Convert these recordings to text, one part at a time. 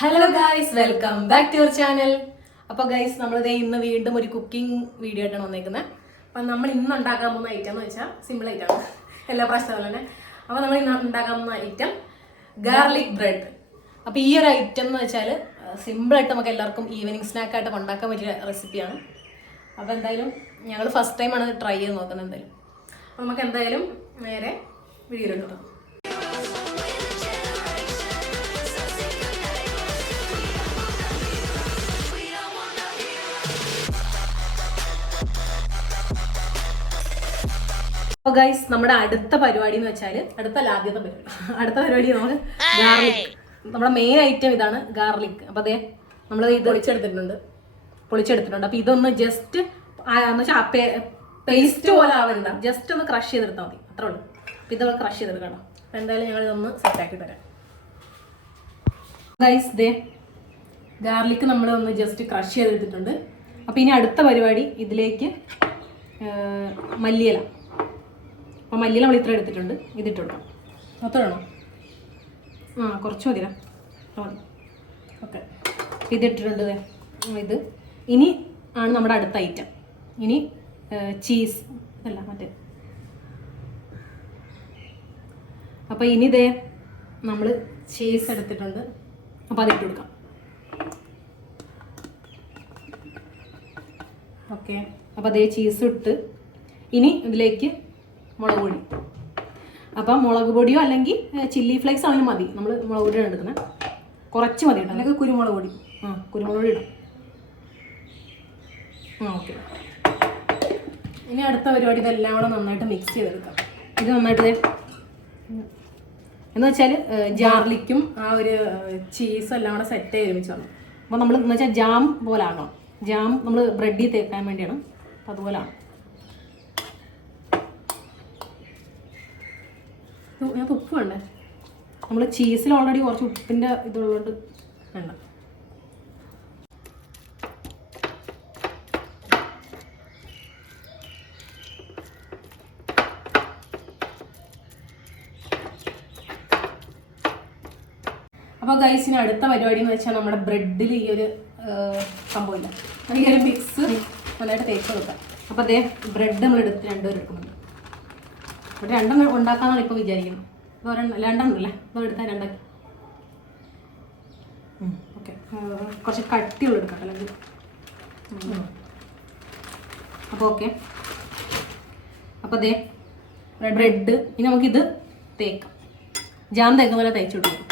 Hello guys, welcome back to your channel. അപ്പോൾ guys, നമ്മളിത് ഇന്ന് വീണ്ടും ഒരു കുക്കിംഗ് വീഡിയോ ആയിട്ടാണ് വന്നേക്കുന്നത്. അപ്പം നമ്മൾ ഇന്ന് ഉണ്ടാക്കാൻ പോകുന്ന ഐറ്റം എന്ന് വെച്ചാൽ സിമ്പിൾ ഐറ്റമാണ്, എല്ലാ പ്രാവശ്യം തന്നെ. അപ്പോൾ നമ്മൾ ഇന്ന് ഉണ്ടാക്കാൻ പോകുന്ന ഐറ്റം ഗാർലിക് ബ്രെഡ്. അപ്പോൾ ഈ ഒരു ഐറ്റം എന്ന് വെച്ചാൽ സിമ്പിളായിട്ട് നമുക്ക് എല്ലാവർക്കും ഈവനിങ് സ്നാക്കായിട്ട് ഉണ്ടാക്കാൻ പറ്റിയ റെസിപ്പിയാണ്. അപ്പോൾ എന്തായാലും ഞങ്ങൾ ഫസ്റ്റ് ടൈമാണ് ട്രൈ ചെയ്ത് നോക്കുന്നത്. എന്തായാലും അപ്പോൾ നമുക്ക് എന്തായാലും നേരെ വീഡിയോയിലോട്ട് പോകാം. അപ്പോൾ ഗൈസ്, നമ്മുടെ അടുത്ത പരിപാടി എന്ന് വെച്ചാൽ അടുത്ത പരിപാടി നമ്മൾ ഗാർലിക്. നമ്മുടെ മെയിൻ ഐറ്റം ഇതാണ് ഗാർലിക്. അപ്പോൾ അതേ നമ്മൾ ഇത് പൊളിച്ചെടുത്തിട്ടുണ്ട്. അപ്പോൾ ഇതൊന്ന് ജസ്റ്റ് എന്ന് വെച്ചാൽ പേസ്റ്റ് പോലെ ആവരുത്, ജസ്റ്റ് ഒന്ന് ക്രഷ് ചെയ്തെടുത്താൽ മതി, അത്രേ ഉള്ളൂ. അപ്പോൾ ഇതൊക്കെ ക്രഷ് ചെയ്തെടുക്കണം. അപ്പോൾ എന്തായാലും ഞങ്ങൾ ഇതൊന്ന് സെറ്റാക്കി തരാം. ഗൈസ്, ദേ ഗാർലിക് നമ്മൾ ഒന്ന് ജസ്റ്റ് ക്രഷ് ചെയ്തെടുത്തിട്ടുണ്ട്. അപ്പോൾ ഇനി അടുത്ത പരിപാടി ഇതിലേക്ക് മല്ലിയില. അപ്പോൾ മല്ലിയില നമ്മൾ ഇത്ര എടുത്തിട്ടുണ്ട്, ഇതിട്ട് കൊടുക്കാം. അത്ര വേണോ? കുറച്ച് മതിരാ, മതി. ഓക്കെ, ഇതിട്ടിട്ടുണ്ട്. ഇത് ഇനി ആണ് നമ്മുടെ അടുത്ത ഐറ്റം. ഇനി ചീസ് അല്ല മറ്റേ. അപ്പോൾ ഇനി ഇതേ നമ്മൾ ചീസ് എടുത്തിട്ടുണ്ട്. അപ്പോൾ അതിട്ട് കൊടുക്കാം. ഓക്കെ, അപ്പോൾ അതേ ചീസ് ഇട്ട് ഇനി ഇതിലേക്ക് മുളക് പൊടി. അപ്പം മുളക് പൊടിയോ അല്ലെങ്കിൽ ചില്ലി ഫ്ലേക്സ് ആണെങ്കിലും മതി. നമ്മൾ മുളക് പൊടിയാണ് എടുക്കുന്നത്, കുറച്ച് മതി കേട്ടോ. അല്ലെങ്കിൽ കുരുമുളക് പൊടി, കുരുമുളക് പൊടി ഇടാം. ഓക്കെ, ഇനി അടുത്ത പരിപാടി ഇതെല്ലാം കൂടെ നന്നായിട്ട് മിക്സ് ചെയ്തെടുക്കാം. ഇത് നന്നായിട്ട് എന്ന് വെച്ചാൽ ജാർലിക്കും ആ ഒരു ചീസും എല്ലാം കൂടെ സെറ്റ് ചെയ്ത് ഒരുമിച്ച് വന്നു. അപ്പോൾ നമ്മൾ എന്ന് വെച്ചാൽ ജാം പോലെ ആകണം. ജാം നമ്മൾ ബ്രെഡിൽ തേക്കാൻ വേണ്ടിയാണ്. അപ്പോൾ അതുപോലെയാണ്. ഞാൻ ഉപ്പ് വേണ്ടേ? നമ്മൾ ചീസിൽ ഓൾറെഡി കുറച്ച് ഉപ്പിൻ്റെ ഇതുള്ളതുകൊണ്ട് വേണ്ട. അപ്പോൾ ഗൈസിന് അടുത്ത പരിപാടി എന്ന് വെച്ചാൽ നമ്മുടെ ബ്രെഡിൽ ഈ ഒരു സംഭവമില്ല, ഈ ഒരു മിക്സ് നന്നായിട്ട് തേച്ച് കൊടുക്കാം. അപ്പോൾ അതേ ബ്രെഡ് നമ്മൾ രണ്ടുപേരും എടുക്കുന്നുണ്ട്. ഇവിടെ രണ്ടെണ്ണം ഉണ്ടാക്കാന്നാണ് ഇപ്പോൾ വിചാരിക്കുന്നത്. രണ്ടെണ്ണല്ലേ, ഇപ്പോൾ എടുത്താൽ രണ്ടാക്കി. ഓക്കെ, കുറച്ച് കട്ടിയുള്ള എടുക്കാം അല്ലെങ്കിൽ. അപ്പോൾ ഓക്കെ, അപ്പോൾ അതേ ബ്രെഡ് ഇനി നമുക്കിത് തേക്കാം. ജാം തേക്കുന്ന പോലെ തേച്ച് കൊടുക്കാം.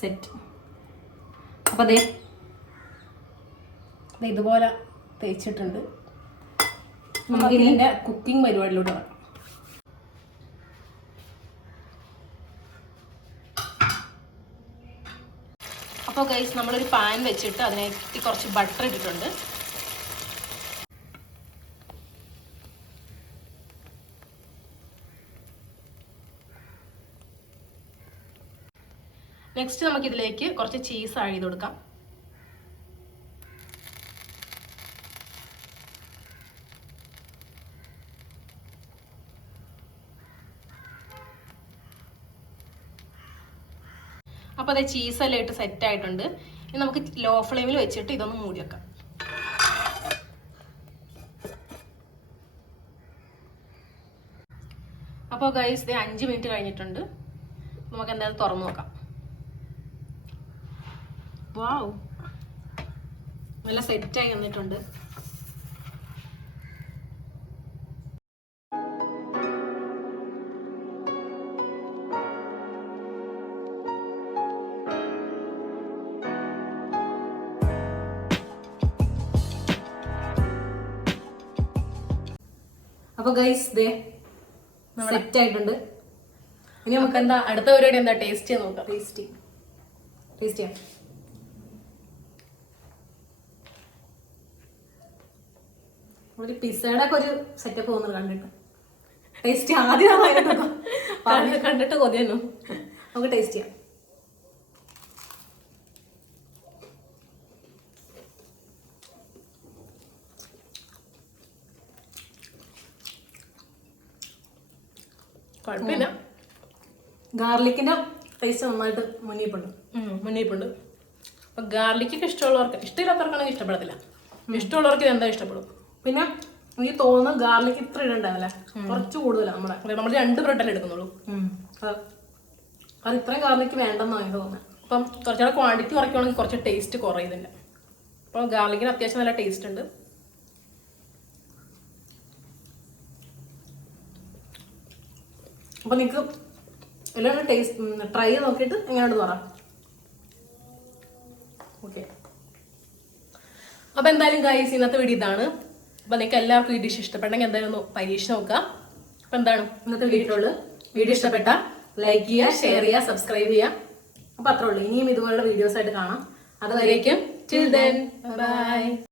സെറ്റ്. അപ്പോൾ അതേ ഇതുപോലെ തേച്ചിട്ടുണ്ട്. നമുക്ക് ഇതിൻ്റെ കുക്കിംഗ് പരിപാടിയിലോട്ട് വരാം. അപ്പോൾ ഗൈസ്, നമ്മളൊരു പാൻ വെച്ചിട്ട് അതിനകത്ത് കുറച്ച് ബട്ടർ ഇട്ടിട്ടുണ്ട്. നെക്സ്റ്റ് നമുക്കിതിലേക്ക് കുറച്ച് ചീസ് ആഡ് ചെയ്ത് കൊടുക്കാം. അപ്പോൾ അത് ചീസെല്ലാം ഇട്ട് സെറ്റ് ആയിട്ടുണ്ട്. ഇനി നമുക്ക് ലോ ഫ്ലെയിമിൽ വെച്ചിട്ട് ഇതൊന്ന് മൂടി വെക്കാം. അപ്പോൾ ഗൈസ്, ഇത് 5 മിനിറ്റ് കഴിഞ്ഞിട്ടുണ്ട്. നമുക്ക് എന്തായാലും തുറന്നു നോക്കാം. വാവ്, നല്ല സെറ്റായി വന്നിട്ടുണ്ട്. അപ്പോൾ ഗൈസ്, ദേ സെറ്റ് ആയിട്ടുണ്ട്. ഇനി നമുക്ക് എന്താ അടുത്ത പരിപാടി എന്താ? ടേസ്റ്റ് ചെയ്യാൻ നോക്കാം. ടേസ്റ്റ് ചെയ്യാം. ഒരു പിസയുടെ ഒക്കെ ഒരു സെറ്റപ്പ് തോന്നുന്നു കണ്ടിട്ട്. ടേസ്റ്റ് ആദ്യം കണ്ടിട്ട് കൊതിയുന്നു. നമുക്ക് ടേസ്റ്റ് ചെയ്യാം. കുഴപ്പമില്ല. ഗാർലിക്കിന്റെ ടേസ്റ്റ് നന്നായിട്ട് മുന്നിപ്പുണ്ട്. അപ്പൊ ഗാർലിക്കൊക്കെ ഇഷ്ടമുള്ളവർക്ക്, ഇഷ്ടമില്ലാത്തവർക്കാണെങ്കിൽ ഇഷ്ടപ്പെടത്തില്ല. ഇഷ്ടമുള്ളവർക്ക് ഇത് എന്താ ഇഷ്ടപ്പെടും. പിന്നെ എനിക്ക് തോന്നുന്നു ഗാർലിക്ക് ഇത്ര ഇടണ്ടാവില്ല, കുറച്ച് കൂടുതലാണ്. നമ്മൾ 2 ബ്രെഡല്ലേ എടുക്കുന്നുള്ളൂ. അത് ഇത്രയും ഗാർലിക്ക് വേണ്ടെന്നാണ് എനിക്ക് തോന്നുന്നത്. അപ്പം കുറച്ചുകൂടെ ക്വാണ്ടിറ്റി കുറയ്ക്കുകയാണെങ്കിൽ കുറച്ച് ടേസ്റ്റ് കുറയുന്നുണ്ട്. അപ്പോൾ ഗാർലിക്കിന് അത്യാവശ്യം നല്ല ടേസ്റ്റ് ഉണ്ട്. അപ്പൊ നിങ്ങൾക്ക് എല്ലാം ടേസ്റ്റ് ട്രൈ ചെയ്ത് നോക്കിയിട്ട് എങ്ങനെയാണെന്ന് പറ. ഓക്കെ, അപ്പൊ എന്തായാലും ഗൈസ് ഇന്നത്തെ വീഡിയോ ഇതാണ്. അപ്പൊ നിങ്ങൾക്ക് എല്ലാവർക്കും ഈ ഡിഷ് ഇഷ്ടപ്പെട്ടെങ്കിൽ എന്തായാലും ഒന്ന് പരീക്ഷ നോക്കുക. അപ്പൊ എന്താണ് ഇന്നത്തെ വീഡിയോ ഇഷ്ടപ്പെട്ട ലൈക്ക് ചെയ്യുക, ഷെയർ ചെയ്യുക, സബ്സ്ക്രൈബ് ചെയ്യുക. അപ്പൊ അത്രേ ഉള്ളൂ. ഇനിയും ഇതുപോലുള്ള വീഡിയോസ് ആയിട്ട് കാണാം. അതുവരേക്കും till then, bye.